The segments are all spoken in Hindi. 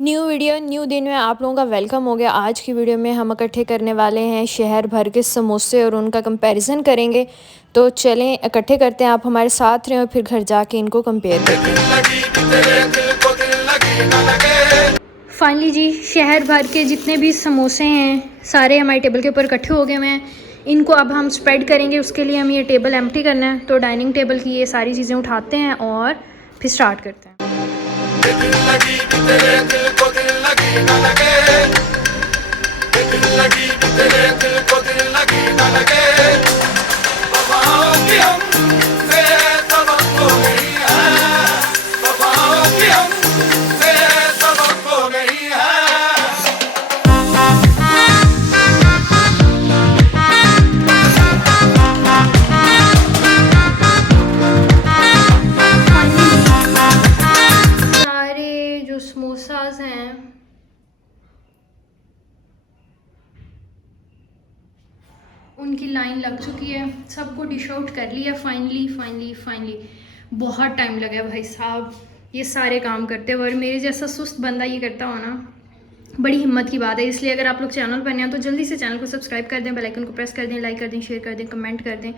न्यू वीडियो न्यू दिन में आप लोगों का वेलकम हो गया। आज की वीडियो में हम इकट्ठे करने वाले हैं शहर भर के समोसे और उनका कंपैरिजन करेंगे। तो चलें इकट्ठे करते हैं, आप हमारे साथ रहें और फिर घर जाके इनको कंपेयर करते हैं। फाइनली जी, शहर भर के जितने भी समोसे हैं सारे हमारे टेबल के ऊपर इकट्ठे हो गए हुए हैं। इनको अब हम स्प्रेड करेंगे, उसके लिए हम ये टेबल एम्प्टी करना है। तो डाइनिंग टेबल की ये सारी चीज़ें उठाते हैं और फिर स्टार्ट करते हैं। समोसाज हैं उनकी लाइन लग चुकी है, सबको डिश आउट कर लिया। फाइनली बहुत टाइम लगा भाई साहब ये सारे काम करते हुए, और मेरे जैसा सुस्त बंदा ये करता हो ना, बड़ी हिम्मत की बात है। इसलिए अगर आप लोग चैनल पर नए हैं तो जल्दी से चैनल को सब्सक्राइब कर दें, बेल आइकन को प्रेस कर दें, लाइक कर दें, शेयर कर दें, कमेंट कर दें,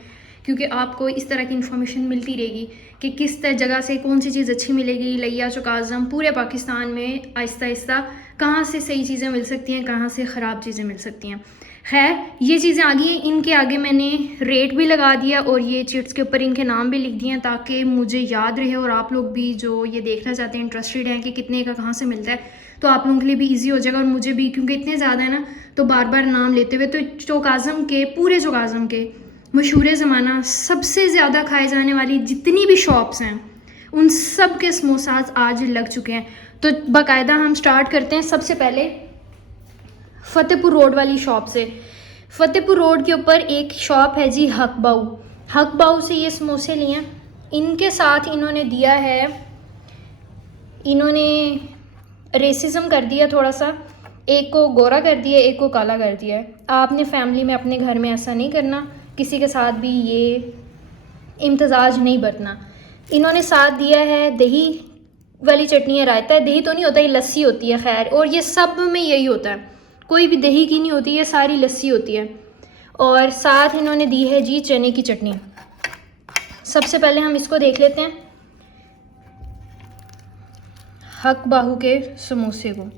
क्योंकि आपको इस तरह की इन्फॉर्मेशन मिलती रहेगी कि किस जगह से कौन सी चीज़ अच्छी मिलेगी। लिया चौकाज़म पूरे पाकिस्तान में आहिस्ता आहिस्ता कहाँ से सही चीज़ें मिल सकती हैं, कहाँ से ख़राब चीज़ें मिल सकती हैं। खैर ये चीज़ें आ गई हैं, इनके आगे मैंने रेट भी लगा दिया और ये चिट्स के ऊपर इनके नाम भी लिख दिए हैं ताकि मुझे याद रहे, और आप लोग भी जो ये देखना चाहते हैं, इंटरेस्टेड हैं कि कितने का कहाँ से मिलता है, तो आप लोगों के लिए भी इजी हो जाएगा और मुझे भी, क्योंकि इतने ज़्यादा है ना तो बार बार नाम लेते हुए। तो चौकाज़म के, पूरे चौकाज़म के मशहूर ज़माना सबसे ज़्यादा खाए जाने वाली जितनी भी शॉप्स हैं उन सब के समोसाज आज लग चुके हैं। तो बाकायदा हम स्टार्ट करते हैं सबसे पहले फ़तेहपुर रोड वाली शॉप से। फ़तेहपुर रोड के ऊपर एक शॉप है जी, हक बाऊ से ये समोसे लिए हैं। इनके साथ इन्होंने दिया है, इन्होंने रेसिज्म कर दिया थोड़ा सा, एक को गोरा कर दिया, एक को काला कर दिया है। आपने फैमिली में अपने घर में ऐसा नहीं करना, किसी के साथ भी ये इम्तजाज नहीं बरतना। इन्होंने साथ दिया है दही वाली चटनी है, रायता है, दही तो नहीं होता, ये लस्सी होती है। खैर, और ये सब में यही होता है, कोई भी दही की नहीं होती, ये सारी लस्सी होती है। और साथ इन्होंने दी है जी चने की चटनी। सबसे पहले हम इसको देख लेते हैं, हक बाहू के समोसे को।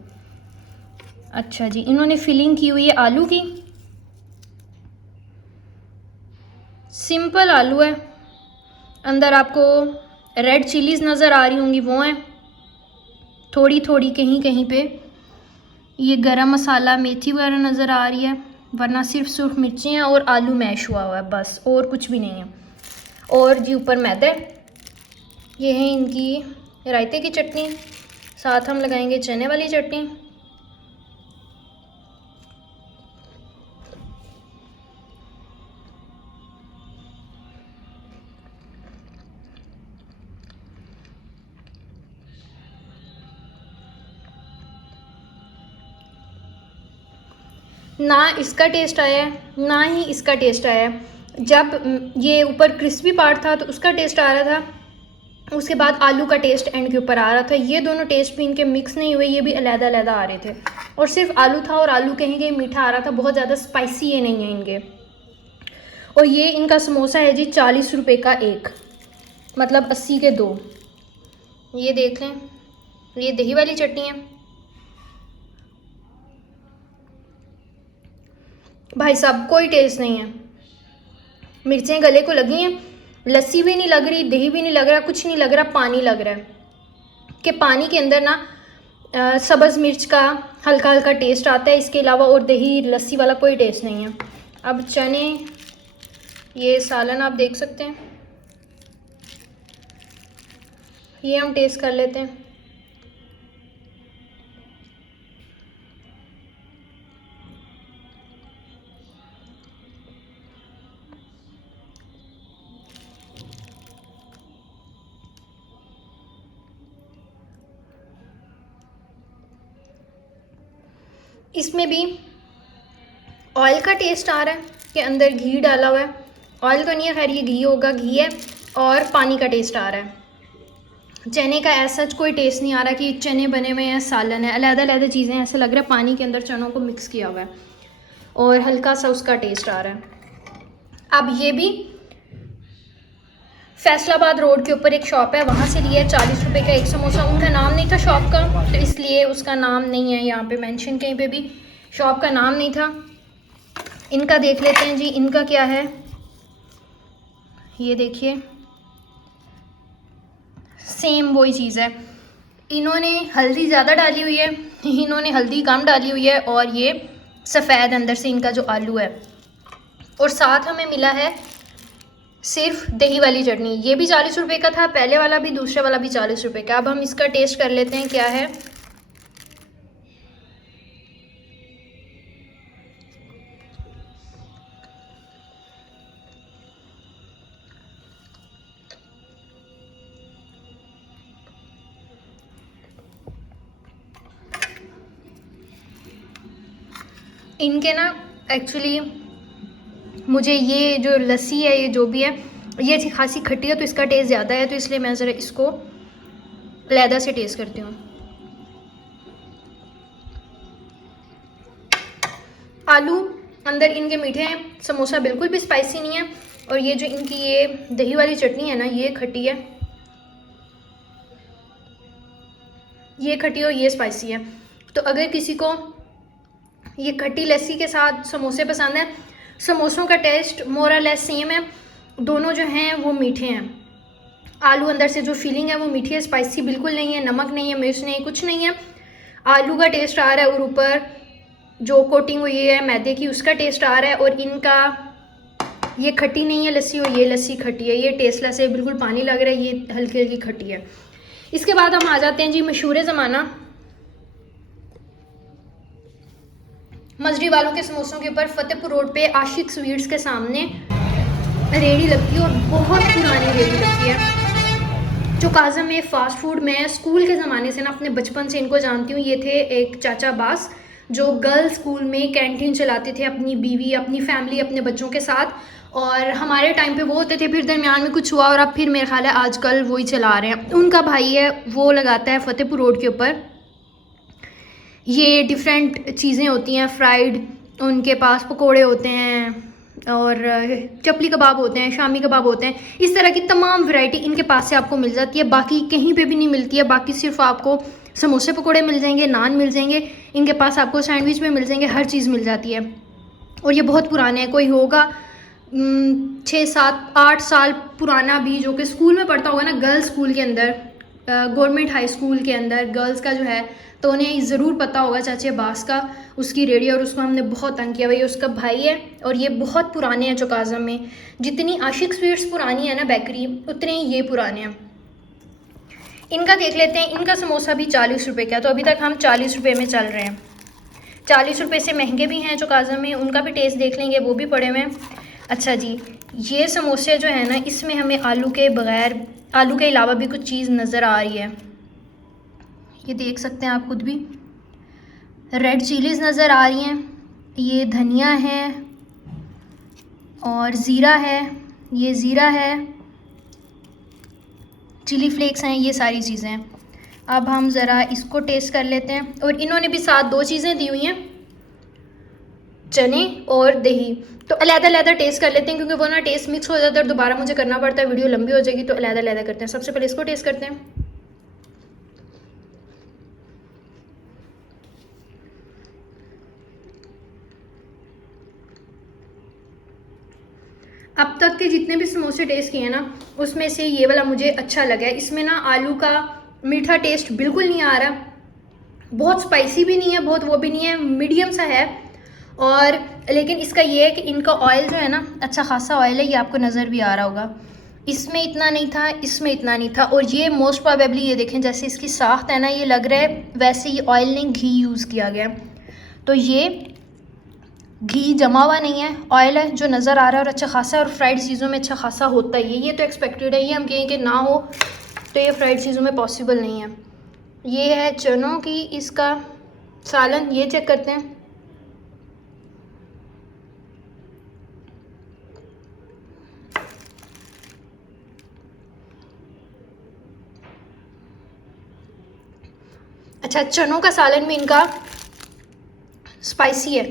अच्छा जी, इन्होंने फिलिंग की हुई है आलू की, सिंपल आलू है। अंदर आपको रेड चिलीज़ नज़र आ रही होंगी, वो हैं थोड़ी थोड़ी कहीं कहीं पे। ये गरम मसाला, मेथी वगैरह नज़र आ रही है, वरना सिर्फ सुर्ख मिर्चें हैं और आलू मैश हुआ है, बस और कुछ भी नहीं है। और जी ऊपर मैदा, ये है इनकी रायते की चटनी, साथ हम लगाएंगे चने वाली चटनी। ना इसका टेस्ट आया है ना ही इसका टेस्ट आया है। जब ये ऊपर क्रिस्पी पार्ट था तो उसका टेस्ट आ रहा था, उसके बाद आलू का टेस्ट एंड के ऊपर आ रहा था। ये दोनों टेस्ट भी इनके मिक्स नहीं हुए, ये भी अलग-अलग आ रहे थे, और सिर्फ आलू था और आलू कहीं कहीं मीठा आ रहा था। बहुत ज़्यादा स्पाइसी ये नहीं है इनके। और ये इनका समोसा है जी 40 रुपये का एक, मतलब 80 के 2। ये देख लें, ये दही वाली चटनी है भाई साहब, कोई टेस्ट नहीं है। मिर्चें गले को लगी हैं, लस्सी भी नहीं लग रही, दही भी नहीं लग रहा, कुछ नहीं लग रहा, पानी लग रहा है कि पानी के अंदर ना सब्ज़ मिर्च का हल्का हल्का टेस्ट आता है, इसके अलावा और दही लस्सी वाला कोई टेस्ट नहीं है। अब चने, ये सालन आप देख सकते हैं, ये हम टेस्ट कर लेते हैं। इसमें भी ऑयल का टेस्ट आ रहा है कि अंदर घी डाला हुआ है, ऑयल तो नहीं है, खैर ये घी होगा, घी है, और पानी का टेस्ट आ रहा है। चने का ऐसा कोई टेस्ट नहीं आ रहा कि चने बने हुए हैं, सालन है, अलग-अलग चीज़ें, ऐसा लग रहा है पानी के अंदर चनों को मिक्स किया हुआ है और हल्का सा उसका टेस्ट आ रहा है। अब ये भी फैसलाबाद रोड के ऊपर एक शॉप है, वहाँ से लिया है 40 रुपये का एक समोसा। उनका नाम नहीं था शॉप का, तो इसलिए उसका नाम नहीं है यहाँ पे मेंशन, कहीं पे भी शॉप का नाम नहीं था। इनका देख लेते हैं जी, इनका क्या है, ये देखिए सेम वही चीज़ है। इन्होंने हल्दी ज़्यादा डाली हुई है, इन्होंने हल्दी कम डाली हुई है, और ये सफ़ेद अंदर से इनका जो आलू है, और साथ हमें मिला है सिर्फ दही वाली चटनी। ये भी 40 रुपये का था, पहले वाला भी, दूसरे वाला भी 40 रुपये का। अब हम इसका टेस्ट कर लेते हैं क्या है। इनके ना एक्चुअली मुझे ये जो लस्सी है, ये जो भी है, ये अच्छी खासी खट्टी है, तो इसका टेस्ट ज़्यादा है, तो इसलिए मैं ज़रा इसको अलहदा से टेस्ट करती हूँ। आलू अंदर इनके मीठे हैं, समोसा बिल्कुल भी स्पाइसी नहीं है, और ये जो इनकी ये दही वाली चटनी है ना, ये खट्टी है, ये खट्टी और ये स्पाइसी है। तो अगर किसी को ये खट्टी लस्सी के साथ समोसे पसंद है, समोसों का टेस्ट मोर और लेस सेम है, दोनों जो हैं वो मीठे हैं। आलू अंदर से जो फीलिंग है वो मीठी है, स्पाइसी बिल्कुल नहीं है, नमक नहीं है, मिर्च नहीं है, कुछ नहीं है। आलू का टेस्ट आ रहा है, और ऊपर जो कोटिंग हुई है मैदे की उसका टेस्ट आ रहा है, और इनका ये खट्टी नहीं है लस्सी, और ये लस्सी खट्टी है, ये टेस्टलेस है, बिल्कुल पानी लग रहा है, ये हल्की हल्की खट्टी है। इसके बाद हम आ जाते हैं जी मशहूर ज़माना मजरी वालों के समोसों के ऊपर। फतेहपुर रोड पे आशिक स्वीट्स के सामने रेडी लगती है, और बहुत पुरानी रेडी लगती है। जो काज़म में फ़ास्ट फूड, मैं स्कूल के ज़माने से ना, अपने बचपन से इनको जानती हूँ। ये थे एक चाचा बास, जो गर्ल्स स्कूल में कैंटीन चलाते थे, अपनी बीवी, अपनी फैमिली, अपने बच्चों के साथ, और हमारे टाइम पे वो होते थे, फिर दरमियान में कुछ हुआ, और अब फिर मेरा ख्याल है आजकल वही चला रहे हैं। उनका भाई है, वो लगाता है फतेहपुर रोड के ऊपर। ये डिफरेंट चीज़ें होती हैं फ्राइड, उनके पास पकोड़े होते हैं, और चपली कबाब होते हैं, शामी कबाब होते हैं, इस तरह की तमाम वैरायटी इनके पास से आपको मिल जाती है। बाकी कहीं पे भी नहीं मिलती है। बाकी सिर्फ आपको समोसे पकोड़े मिल जाएंगे, नान मिल जाएंगे, इनके पास आपको सैंडविच भी मिल जाएंगे, हर चीज़ मिल जाती है। और ये बहुत पुराने हैं, कोई होगा 6, 7, 8 साल पुराना भी, जो कि स्कूल में पढ़ता होगा ना, गर्ल्स स्कूल के अंदर, गवर्नमेंट हाई स्कूल के अंदर गर्ल्स का जो है, तो उन्हें ज़रूर पता होगा चाचे बास का, उसकी रेडी, और उसको हमने बहुत तंग किया। भाई उसका भाई है, और ये बहुत पुराने हैं चौकाज़म में। जितनी आशिक स्वीट्स पुरानी है ना बेकरी, उतने ही ये पुराने हैं। इनका देख लेते हैं, इनका समोसा भी 40 रुपये का, तो अभी तक हम 40 रुपये में चल रहे हैं। 40 रुपये से महंगे भी हैं चौकाज़म में, उनका भी टेस्ट देख लेंगे, वो भी पड़े हुए हैं। अच्छा जी, ये समोसे जो है ना, इसमें हमें आलू के बग़ैर, आलू के अलावा भी कुछ चीज़ नज़र आ रही है। ये देख सकते हैं आप खुद भी, रेड चिलीज़ नज़र आ रही हैं, ये धनिया है, और ज़ीरा है, ये ज़ीरा है, चिली फ्लेक्स हैं, ये सारी चीज़ें हैं। अब हम ज़रा इसको टेस्ट कर लेते हैं। और इन्होंने भी साथ 2 चीज़ें दी हुई हैं, चने और दही, तो अलग-अलग टेस्ट कर लेते हैं, क्योंकि वो ना टेस्ट मिक्स हो जाता है और दोबारा मुझे करना पड़ता है, वीडियो लंबी हो जाएगी, तो अलग-अलग करते हैं। सबसे पहले इसको टेस्ट करते हैं। अब तक के जितने भी समोसे टेस्ट किए हैं ना, उसमें से ये वाला मुझे अच्छा लगा है। इसमें ना आलू का मीठा टेस्ट बिल्कुल नहीं आ रहा, बहुत स्पाइसी भी नहीं है, बहुत वो भी नहीं है, मीडियम सा है। और लेकिन इसका ये है कि इनका ऑयल जो है ना, अच्छा खासा ऑयल है, ये आपको नज़र भी आ रहा होगा। इसमें इतना नहीं था, इसमें इतना नहीं था, और ये मोस्ट प्रोबेबली, ये देखें जैसे इसकी साख्त है ना, ये लग रहा है वैसे ये ऑयल नहीं, घी यूज़ किया गया। तो ये घी जमा हुआ नहीं है, ऑयल है जो नज़र आ रहा है, और अच्छा खासा है, और फ्राइड चीज़ों में अच्छा खासा होता ही है। ये तो एक्सपेक्टेड है, ये हम कहें कि ना हो तो ये फ्राइड चीज़ों में पॉसिबल नहीं है। ये है चनों की इसका सालन, ये चेक करते हैं। अच्छा, चनों का सालन में इनका स्पाइसी है,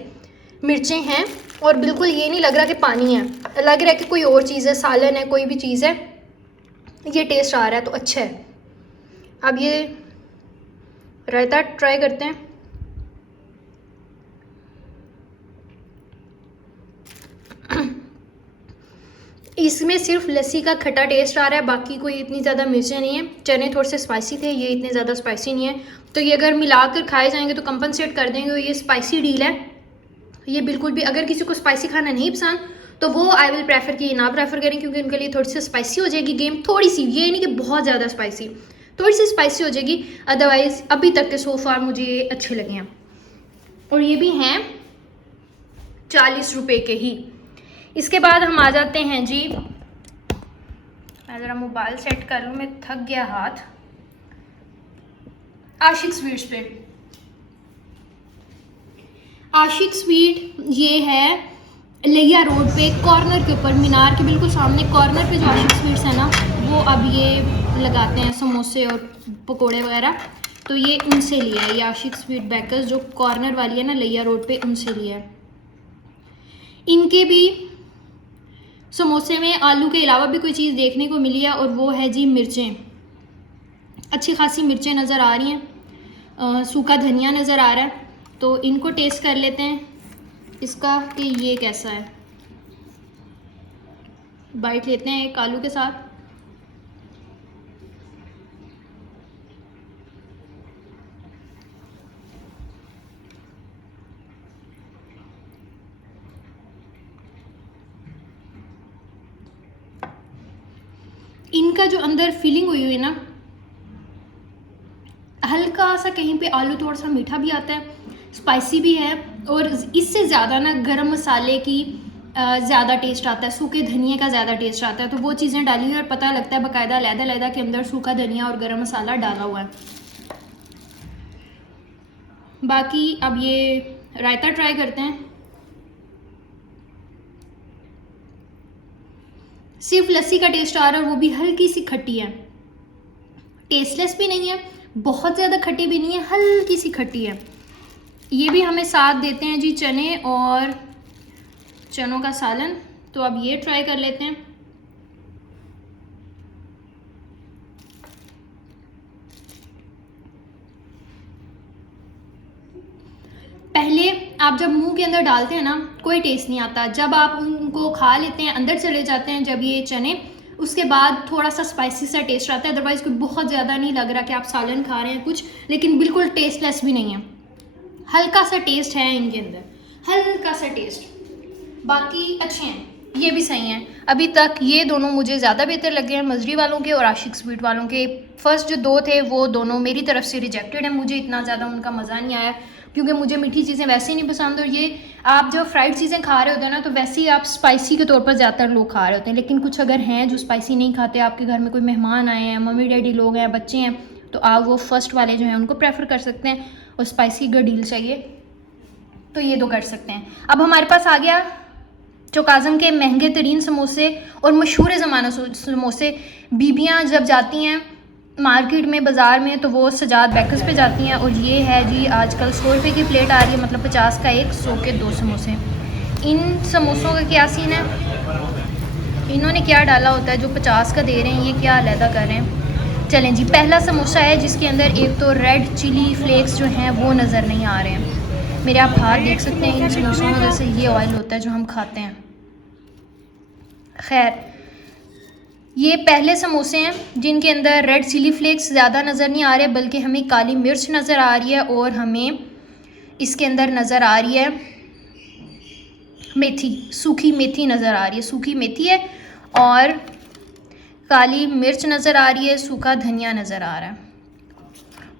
मिर्चें हैं और बिल्कुल ये नहीं लग रहा कि पानी है, लग रहा है कि कोई और चीज़ है, सालन है, कोई भी चीज़ है, ये टेस्ट आ रहा है तो अच्छा है। अब ये रायता ट्राई करते हैं। इसमें सिर्फ लस्सी का खट्टा टेस्ट आ रहा है, बाकी कोई इतनी ज़्यादा मिर्चें नहीं है। चने थोड़े से स्पाइसी थे, ये इतने ज़्यादा स्पाइसी नहीं है, तो ये अगर मिलाकर खाए जाएंगे तो कंपनसेट कर देंगे। ये स्पाइसी डील है, ये बिल्कुल भी, अगर किसी को स्पाइसी खाना नहीं पसंद तो वो आई विल प्रेफर कि ये ना प्रेफर करें, क्योंकि उनके लिए थोड़ी सी स्पाइसी हो जाएगी गेम, थोड़ी सी, ये नहीं कि बहुत ज़्यादा स्पाइसी, थोड़ी सी स्पाइसी हो जाएगी। अदरवाइज़ अभी तक के सो फार मुझे ये अच्छे लगे हैं, और ये भी हैं 40 रुपये के ही। इसके बाद हम आ जाते हैं जी, मैं ज़रा मोबाइल सेट कर लूँ, मैं थक गया हाथ। आशिक स्वीट्स पे, आशिक स्वीट ये है लिया रोड पे, कॉर्नर के ऊपर, मीनार के बिल्कुल सामने कॉर्नर पे जो आशिक स्वीट्स है ना, वो अब ये लगाते हैं समोसे और पकोड़े वगैरह, तो ये उनसे लिया है, ये आशिक स्वीट बेकर्स जो कॉर्नर वाली है ना लिया रोड पे, उनसे लिया है। इनके भी समोसे में आलू के अलावा भी कोई चीज़ देखने को मिली है, और वो है जी मिर्चें, अच्छी खासी मिर्चें नज़र आ रही हैं, सूखा धनिया नज़र आ रहा है, तो इनको टेस्ट कर लेते हैं इसका कि ये कैसा है। बाइट लेते हैं एक आलू के साथ। इनका जो अंदर फीलिंग हुई है ना, हल्का सा कहीं पे आलू थोड़ा सा मीठा भी आता है, स्पाइसी भी है, और इससे ज़्यादा ना गरम मसाले की ज़्यादा टेस्ट आता है, सूखे धनिया का ज़्यादा टेस्ट आता है, तो वो चीज़ें डाली हुई और पता लगता है बाकायदा अलग-अलग के अंदर सूखा धनिया और गरम मसाला डाला हुआ है। बाकी अब ये रायता ट्राई करते हैं। सिर्फ लस्सी का टेस्ट आ रहा है, और वो भी हल्की सी खट्टी है, टेस्टलेस भी नहीं है, बहुत ज़्यादा खट्टी भी नहीं है, हल्की सी खट्टी है। ये भी हमें साथ देते हैं जी चने और चनों का सालन, तो अब ये ट्राई कर लेते हैं। पहले आप जब मुंह के अंदर डालते हैं ना, कोई टेस्ट नहीं आता, जब आप उनको खा लेते हैं, अंदर चले जाते हैं जब ये चने, उसके बाद थोड़ा सा स्पाइसी सा टेस्ट आता है, अदरवाइज़ कोई बहुत ज़्यादा नहीं लग रहा कि आप सालन खा रहे हैं कुछ, लेकिन बिल्कुल टेस्टलेस भी नहीं है, हल्का सा टेस्ट है इनके अंदर, हल्का सा टेस्ट, बाकी अच्छे हैं, ये भी सही हैं। अभी तक ये दोनों मुझे ज़्यादा बेहतर लगे हैं, मजरी वालों के और आशिक स्वीट वालों के। फर्स्ट जो दो थे वो दोनों मेरी तरफ से रिजेक्टेड है, मुझे इतना ज़्यादा उनका मज़ा नहीं आया, क्योंकि मुझे मीठी चीज़ें वैसे ही नहीं पसंद, और ये आप जब फ्राइड चीज़ें खा रहे होते हैं ना, तो वैसे ही आप स्पाइसी के तौर पर ज़्यादातर लोग खा रहे होते हैं, लेकिन कुछ अगर हैं जो स्पाइसी नहीं खाते, आपके घर में कोई मेहमान आए हैं, मम्मी डैडी लोग हैं, बच्चे हैं, तो आप वो फर्स्ट वाले जो हैं उनको प्रेफर कर सकते हैं, और स्पाइसी अगर डील चाहिए तो ये दो कर सकते हैं। अब हमारे पास आ गया चौकाज़म के महंगे तरीन समोसे और मशहूर ज़माना समोसे। बीबियाँ जब जाती हैं मार्केट में, बाज़ार में, तो वो सजाद बेकर्स पे जाती हैं, और ये है जी आजकल 100 रुपये की प्लेट आ रही है, मतलब 50 का एक, 100 के 2 समोसे। इन समोसों का क्या सीन है, इन्होंने क्या डाला होता है, जो 50 का दे रहे हैं ये क्या अलहदा कर रहे हैं। चलें जी, पहला समोसा है जिसके अंदर एक तो रेड चिली फ्लेक्स जो हैं वो नज़र नहीं आ रहे हैं, मेरे आप हाथ देख सकते हैं इन समोसों में, जैसे ये ऑयल होता है जो हम खाते हैं। खैर, ये पहले समोसे हैं जिनके अंदर रेड चिली फ्लेक्स ज़्यादा नज़र नहीं आ रहे, बल्कि हमें काली मिर्च नज़र आ रही है, और हमें इसके अंदर नज़र आ रही है मेथी, सूखी मेथी नज़र आ रही है, सूखी मेथी है, और काली मिर्च नज़र आ रही है, सूखा धनिया नज़र आ रहा है।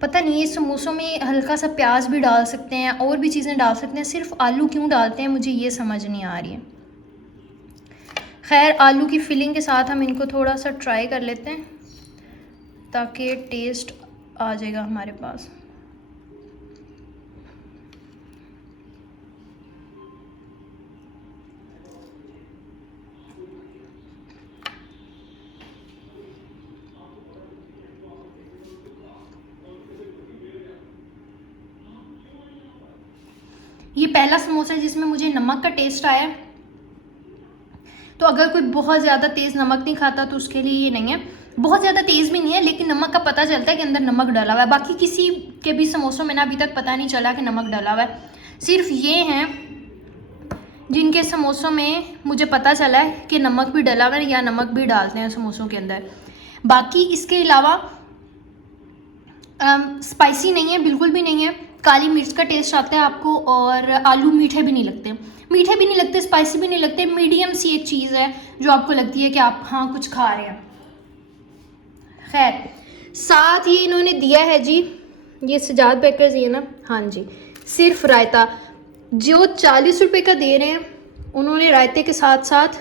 पता नहीं, ये समोसों में हल्का सा प्याज भी डाल सकते हैं, और भी चीज़ें डाल सकते हैं, सिर्फ आलू क्यों डालते हैं मुझे ये समझ नहीं आ रही है। खैर, आलू की फिलिंग के साथ हम इनको थोड़ा सा ट्राई कर लेते हैं, ताकि टेस्ट आ जाएगा हमारे पास। ये पहला समोसा है जिसमें मुझे नमक का टेस्ट आया। तो अगर कोई बहुत ज़्यादा तेज़ नमक नहीं खाता तो उसके लिए ये नहीं है, बहुत ज़्यादा तेज़ भी नहीं है, लेकिन नमक का पता चलता है कि अंदर नमक डाला हुआ है। बाकी किसी के भी समोसों में ना अभी तक पता नहीं चला कि नमक डाला हुआ है। सिर्फ ये हैं जिनके समोसों में मुझे पता चला है कि नमक भी डाला हुआ है या नमक भी डालते हैं समोसों के अंदर। बाकी इसके अलावा स्पाइसी नहीं है, बिल्कुल भी नहीं है। काली मिर्च का टेस्ट आता है आपको, और आलू मीठे भी नहीं लगते, मीठे भी नहीं लगते, स्पाइसी भी नहीं लगते। मीडियम सी एक चीज़ है जो आपको लगती है कि आप हाँ कुछ खा रहे हैं। खैर, साथ ही इन्होंने दिया है जी, ये सजाद बेकर्स ही है ना, हाँ जी, सिर्फ रायता जो 40 रुपये का दे रहे हैं। उन्होंने रायते के साथ साथ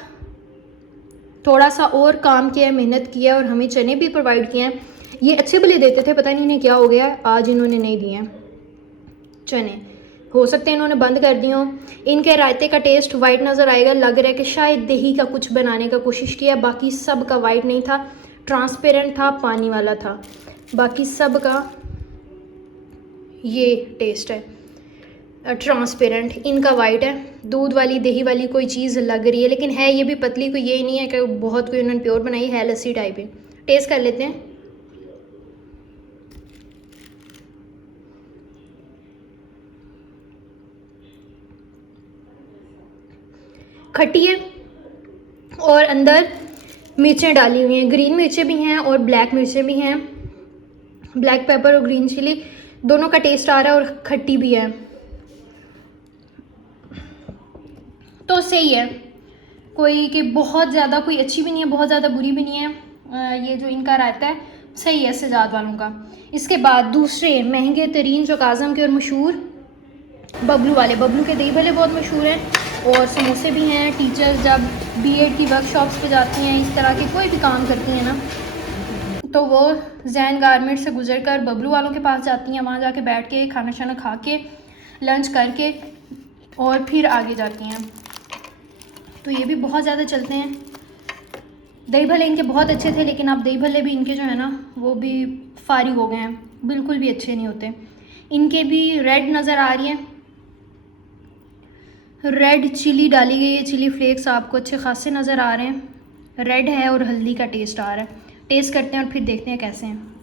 थोड़ा सा और काम किया है, मेहनत किया है, और हमें चने भी प्रोवाइड किए हैं। ये अच्छे भले देते थे, पता नहीं इन्हें क्या हो गया, आज इन्होंने नहीं दिए हैं चने, हो सकते हैं इन्होंने बंद कर दिए हों। इनके रायते का टेस्ट वाइट नज़र आएगा, लग रहा है कि शायद दही का कुछ बनाने का कोशिश किया। बाकी सब का वाइट नहीं था, ट्रांसपेरेंट था, पानी वाला था। बाकी सब का ये टेस्ट है ट्रांसपेरेंट, इनका वाइट है। दूध वाली दही वाली कोई चीज़ लग रही है, लेकिन है ये भी पतली, कोई ये नहीं है कि बहुत कोई उन्होंने प्योर बनाई है, लस्सी टाइप है। टेस्ट कर लेते हैं। खट्टी है और अंदर मिर्चें डाली हुई हैं, ग्रीन मिर्चें भी हैं और ब्लैक मिर्चें भी हैं। ब्लैक पेपर और ग्रीन चिली दोनों का टेस्ट आ रहा है, और खट्टी भी है, तो सही है। कोई कि बहुत ज़्यादा कोई अच्छी भी नहीं है, बहुत ज़्यादा बुरी भी नहीं है। ये जो इनका रायता है सही है सजाद वालों का। इसके बाद दूसरे महंगे तरीन जो काज़म के और मशहूर बबलू वाले, बबलू के दही भल्ले बहुत मशहूर हैं, और समोसे भी हैं। टीचर्स जब बीएड की वर्कशॉप्स पे जाती हैं, इस तरह के कोई भी काम करती हैं ना, तो वो जैन गारमेंट से गुजर कर बबलू वालों के पास जाती हैं। वहाँ जाके बैठ के खाना शाना खा के लंच करके और फिर आगे जाती हैं। तो ये भी बहुत ज़्यादा चलते हैं। दही भल्ले इनके बहुत अच्छे थे, लेकिन अब दही भल्ले भी इनके जो है ना वो भी फारिग हो गए हैं, बिल्कुल भी अच्छे नहीं होते। इनके भी रेड नज़र आ रही है, रेड चिली डाली गई है, चिली फ्लेक्स आपको अच्छे खासे नज़र आ रहे हैं। रेड है और हल्दी का टेस्ट आ रहा है। टेस्ट करते हैं और फिर देखते हैं कैसे हैं।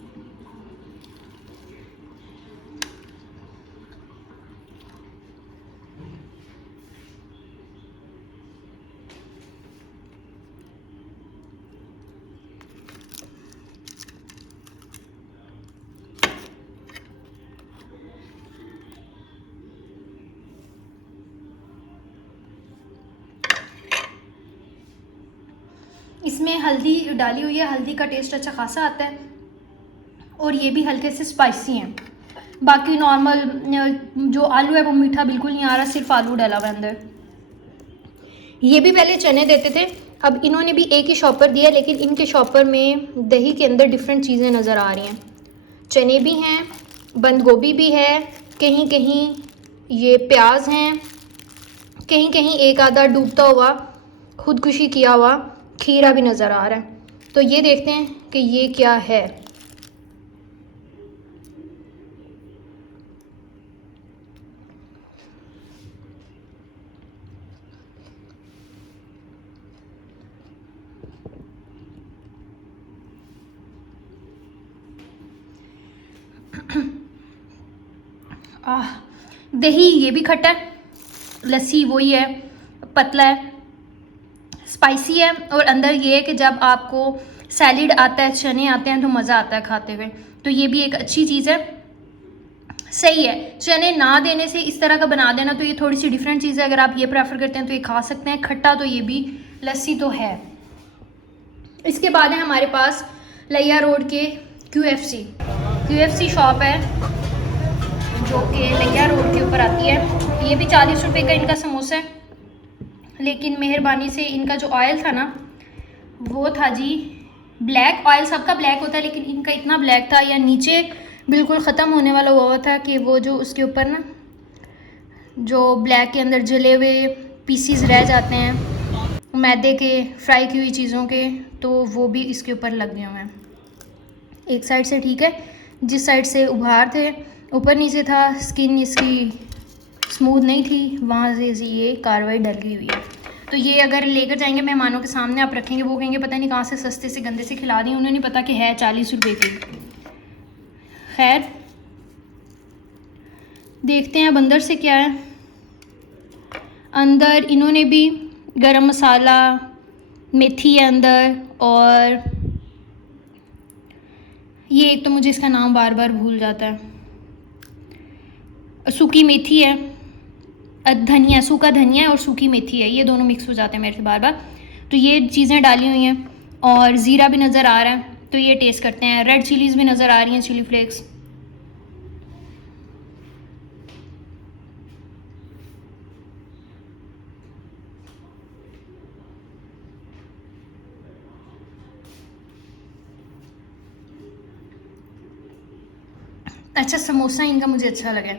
इसमें हल्दी डाली हुई है, हल्दी का टेस्ट अच्छा खासा आता है, और ये भी हल्के से स्पाइसी हैं। बाकी नॉर्मल जो आलू है वो मीठा बिल्कुल नहीं आ रहा, सिर्फ आलू डाला हुआ अंदर। ये भी पहले चने देते थे, अब इन्होंने भी एक ही शॉपर दिया, लेकिन इनके शॉपर में दही के अंदर डिफरेंट चीज़ें नज़र आ रही हैं। चने भी हैं, बंद गोभी भी है, कहीं कहीं ये प्याज हैं, कहीं कहीं एक आधा डूबता हुआ खुदकुशी किया हुआ खीरा भी नज़र आ रहा है। तो ये देखते हैं कि ये क्या है। दही ये भी खट्टा है, लस्सी वही है, पतला है, स्पाइसी है, और अंदर ये है कि जब आपको सैलिड आता है, चने आते हैं, तो मज़ा आता है खाते हुए। तो ये भी एक अच्छी चीज़ है, सही है। चने ना देने से इस तरह का बना देना, तो ये थोड़ी सी डिफरेंट चीज़ है। अगर आप ये प्रेफर करते हैं तो ये खा सकते हैं। खट्टा तो ये भी, लस्सी तो है। इसके बाद है हमारे पास लिया रोड के QFC शॉप है, जो कि लिया रोड के ऊपर आती है। ये भी 40 रुपये का इनका समोसा है, लेकिन मेहरबानी से इनका जो ऑयल था ना वो था जी ब्लैक। ऑयल सबका ब्लैक होता है, लेकिन इनका इतना ब्लैक था, या नीचे बिल्कुल ख़त्म होने वाला हुआ था कि वो जो उसके ऊपर ना जो ब्लैक के अंदर जले हुए पीसीज रह जाते हैं मैदे के, फ्राई की हुई चीज़ों के, तो वो भी इसके ऊपर लग गए हुए हैं। एक साइड से ठीक है, जिस साइड से उभार थे ऊपर नीचे था, स्किन इसकी स्मूथ नहीं थी, वहाँ से ये कार्रवाई डली हुई है। तो ये अगर लेकर जाएंगे मेहमानों के सामने आप रखेंगे, वो कहेंगे पता नहीं कहाँ से सस्ते से गंदे से खिला दी, उन्हें नहीं पता कि है 40 रुपये की। खैर देखते हैं अब अंदर से क्या है। अंदर इन्होंने भी गरम मसाला, मेथी है अंदर, और ये एक तो मुझे इसका नाम बार बार भूल जाता है, सूखी मेथी है, धनिया, सूखा धनिया और सूखी मेथी है, ये दोनों मिक्स हो जाते हैं मेरे से बार बार। तो ये चीज़ें डाली हुई हैं और ज़ीरा भी नज़र आ रहा है, तो ये टेस्ट करते हैं। रेड चिलीज़ भी नज़र आ रही हैं, चिली फ्लेक्स। अच्छा, समोसा इनका मुझे अच्छा लगा,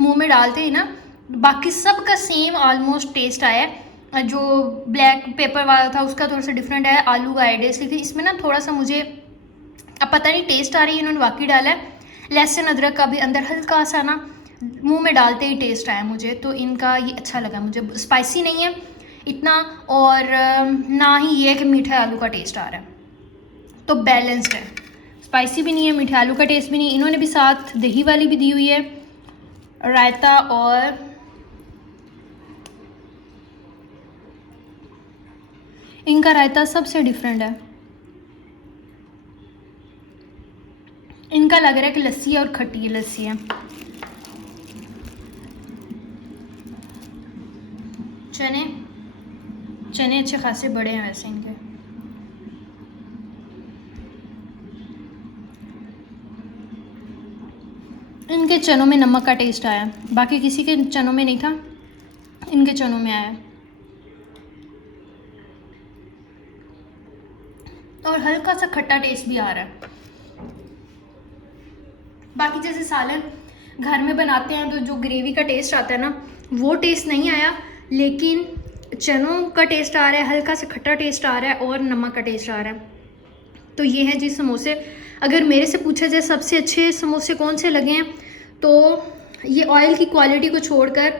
मुंह में डालते ही ना, बाकी सब का सेम ऑलमोस्ट टेस्ट आया है। जो ब्लैक पेपर वाला था उसका थोड़ा सा डिफरेंट है, आलू का आइडिया, लेकिन इसमें ना थोड़ा सा मुझे अब पता नहीं टेस्ट आ रही है, इन्होंने वाकई डाला है। लहसुन अदरक का भी अंदर हल्का सा ना मुंह में डालते ही टेस्ट आया मुझे, तो इनका ये अच्छा लगा मुझे। स्पाइसी नहीं है इतना, और ना ही ये कि मीठा आलू का टेस्ट आ रहा है, तो बैलेंस्ड है। स्पाइसी भी नहीं है, मीठे आलू का टेस्ट भी नहीं। इन्होंने भी साथ दही वाली भी दी हुई है, रायता, और इनका रायता सबसे डिफरेंट है। इनका लग रहा है कि लस्सी है और खट्टी लस्सी है। चने चने अच्छे खासे बड़े हैं वैसे इनके। इनके चनों में नमक का टेस्ट आया, बाकी किसी के चनों में नहीं था, इनके चनों में आया। और हल्का सा खट्टा टेस्ट भी आ रहा है। बाकी जैसे सालन घर में बनाते हैं तो जो ग्रेवी का टेस्ट आता है ना, वो टेस्ट नहीं आया, लेकिन चनों का टेस्ट आ रहा है, हल्का सा खट्टा टेस्ट आ रहा है और नमक का टेस्ट आ रहा है। तो ये है जी समोसे। अगर मेरे से पूछा जाए सबसे अच्छे समोसे कौन से लगे हैं, तो ये ऑयल की क्वालिटी को छोड़कर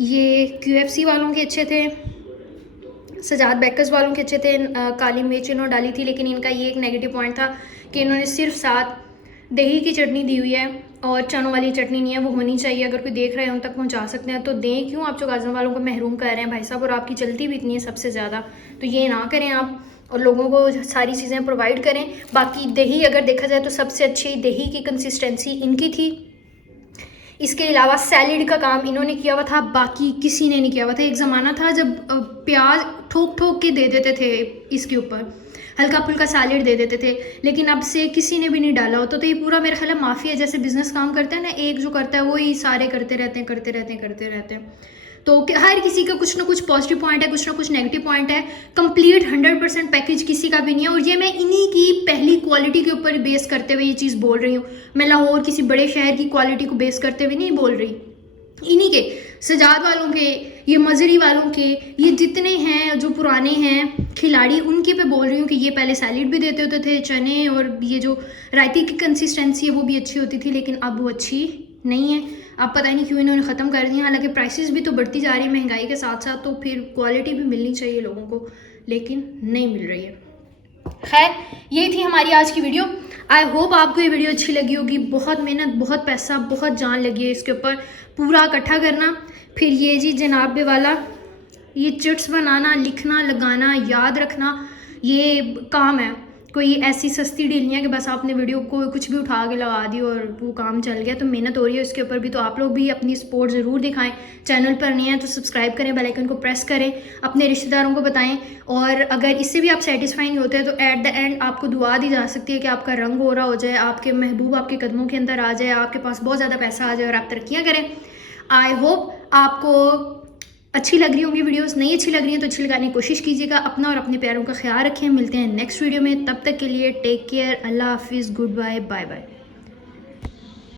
ये QFC वालों के अच्छे थे, सजाद बेकर्स वालों के अच्छे थे। काली मिर्च इन्होंने डाली थी, लेकिन इनका ये एक नेगेटिव पॉइंट था कि इन्होंने सिर्फ साथ दही की चटनी दी हुई है और चनों वाली चटनी नहीं है, वो होनी चाहिए। अगर कोई देख रहे हैं उन तक पहुंचा सकते हैं तो दें, क्यों आप चौगाजन वालों को महरूम कर रहे हैं भाई साहब, और आपकी चलती भी इतनी है सबसे ज़्यादा, तो ये ना करें आप, और लोगों को सारी चीज़ें प्रोवाइड करें। बाकी दही अगर देखा जाए तो सबसे अच्छी दही की कंसिस्टेंसी इनकी थी। इसके अलावा सैलेड का काम इन्होंने किया हुआ था, बाकी किसी ने नहीं किया हुआ था। एक ज़माना था जब प्याज ठोक ठोक के दे देते थे इसके ऊपर, हल्का फुल्का सैलेड दे देते थे, लेकिन अब से किसी ने भी नहीं डाला होता। तो ये पूरा मेरा ख्याल है माफिया जैसे बिजनेस काम करता है ना, एक जो करता है वही सारे करते रहते हैं। तो हर किसी का कुछ ना कुछ पॉजिटिव पॉइंट है, कुछ ना कुछ नेगेटिव पॉइंट है। कंप्लीट 100% पैकेज किसी का भी नहीं है, और ये मैं इन्हीं की पहली क्वालिटी के ऊपर बेस करते हुए ये चीज़ बोल रही हूँ। मैं लाहौर किसी बड़े शहर की क्वालिटी को बेस करते हुए नहीं बोल रही, इन्हीं के सजाद वालों के, ये मजरी वालों के, ये जितने हैं जो पुराने हैं खिलाड़ी, उनके पे बोल रही हूँ कि ये पहले सैलेड भी देते होते थे, चने, और ये जो रायते की कंसिस्टेंसी है वो भी अच्छी होती थी, लेकिन अब वो अच्छी नहीं है। अब पता नहीं क्यों इन्होंने ख़त्म कर दिया। हालांकि प्राइसेस भी तो बढ़ती जा रही है महंगाई के साथ साथ, तो फिर क्वालिटी भी मिलनी चाहिए लोगों को, लेकिन नहीं मिल रही है। खैर यही थी हमारी आज की वीडियो। आई होप आपको ये वीडियो अच्छी लगी होगी। बहुत मेहनत, बहुत पैसा, बहुत जान लगी है इसके ऊपर, पूरा इकट्ठा करना, फिर ये जी जनाबे वाला ये चिट्स बनाना, लिखना, लगाना, याद रखना, ये काम है। कोई ऐसी सस्ती डील नहीं है कि बस आपने वीडियो को कुछ भी उठा के लगा दी और वो काम चल गया। तो मेहनत हो रही है उसके ऊपर भी, तो आप लोग भी अपनी सपोर्ट ज़रूर दिखाएं। चैनल पर नहीं है तो सब्सक्राइब करें, बेल आइकन को प्रेस करें, अपने रिश्तेदारों को बताएं, और अगर इससे भी आप सेटिस्फाई नहीं होते हैं तो एट द एंड आपको दुआ दी जा सकती है कि आपका रंग हो रहा हो जाए, आपके महबूब आपके कदमों के अंदर आ जाए, आपके पास बहुत ज़्यादा पैसा आ जाए और आप तरक्कियाँ करें। आई होप आपको अच्छी लग रही होंगी वीडियोस। नहीं अच्छी लग रही है तो अच्छी लगाने की कोशिश कीजिएगा। अपना और अपने प्यारों का ख्याल रखें। मिलते हैं नेक्स्ट वीडियो में, तब तक के लिए टेक केयर, अल्लाह हाफिज़, गुड बाय, बाय बाय।